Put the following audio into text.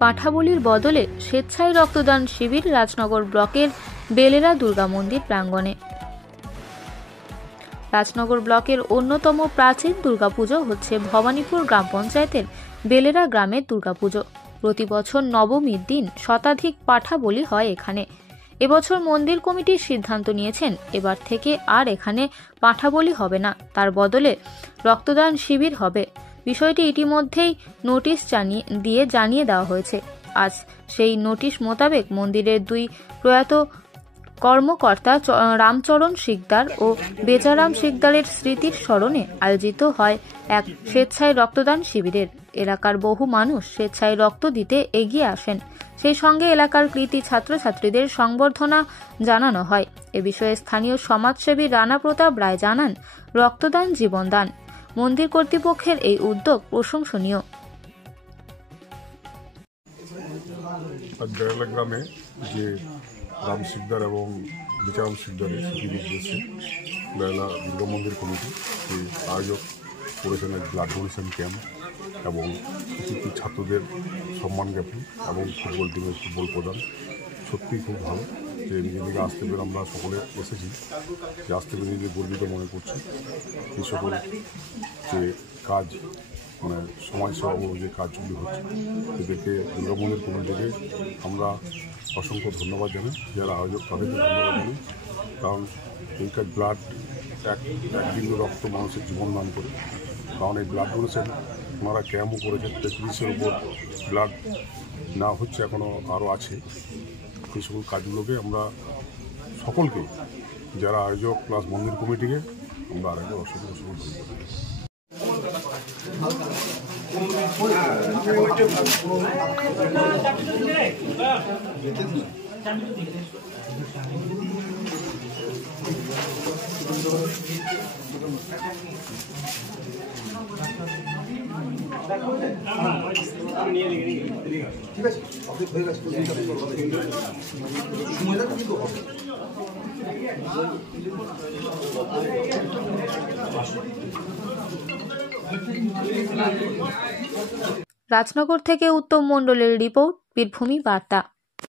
পাঠাবলির বদলে স্বেচ্ছায় রক্তদান শিবির রাজনগর ব্লকের বেলেরা দুর্গা মন্দির প্রাঙ্গণে। রাজনগর ব্লকের অন্যতম প্রাচীন দুর্গাপুজো হচ্ছে ভবানীপুর গ্রাম পঞ্চায়েতের বেলেরা গ্রামের দুর্গাপুজো। প্রতি বছর নবমীর দিন শতাধিক পাঠা বলি হয় এখানে। এবছর মন্দির কমিটির সিদ্ধান্ত নিয়েছেন এবার থেকে আর এখানে পাঠা বলি হবে না, তার বদলে রক্তদান শিবির হবে। বিষয়টি ইতিমধ্যেই নোটিশ জানিয়ে দেওয়া হয়েছে। আজ সেই নোটিশ মোতাবেক মন্দিরের দুই প্রয়াত কর্মকর্তা রামচরণ শিকদার ও বেচারাম শিকদারের স্মৃতির স্মরণে আয়োজিত হয় এক স্বেচ্ছায় রক্তদান শিবিরের। এলাকার বহু মানুষ স্বেচ্ছায় রক্ত দিতে এগিয়ে আসেন। সেই সঙ্গে এলাকার কৃতি ছাত্রছাত্রীদের সংবর্ধনা জানানো হয়। এ বিষয়ে স্থানীয় সমাজসেবী রানা প্রতাপ রায় জানান, রক্তদান জীবনদান। মন্দির কর্তৃপক্ষের এই উদ্যোগ প্রশংসনীয়। বেলেরা গ্রামে যে রাম শিকদার এবং বেচারাম শিকদারের স্মৃতির উদ্দেশ্যে বেলেরা দুর্গা মন্দির কমিটি সেই আয়োজক করেছেন এক ব্লাড ডোনেশন ক্যাম্প এবং কৃতি ছাত্রদের সম্মান জ্ঞাপন এবং ফুটবল টিমের ফুটবল প্রদান। সত্যিই খুব ভালো যে নিজে থেকে আসতে পেরে আমরা সকলে এসেছি, যে আসতে পেরে নিজে গর্বিত মনে করছি। এই সকল যে কাজ মানে সমাজসেবামূলক যে কাজগুলি হচ্ছে এদেরকে দুর্গা মন্দির কমিটিকে আমরা অসংখ্য ধন্যবাদ জানাই, যারা আয়োজক তাদেরকে ধন্যবাদ জানাই। কারণ এই কাজ ব্লাড একদিন রক্ত মানুষের জীবন দান করে। কারণ এই ব্লাড ডোনেশন ওনারা ক্যাম্পও করেছেন, 33-এর উপর ব্লাড না হচ্ছে, এখনও আরও আছে। এই সকল কাজগুলোকে আমরা সকলকে, যারা আয়োজক প্লাস মন্দির কমিটিকে আমরা আরেকবার অসংখ্য ধন্যবাদ। রাজনগর থেকে উত্তম মণ্ডলের রিপোর্ট, বীরভূমি বার্তা।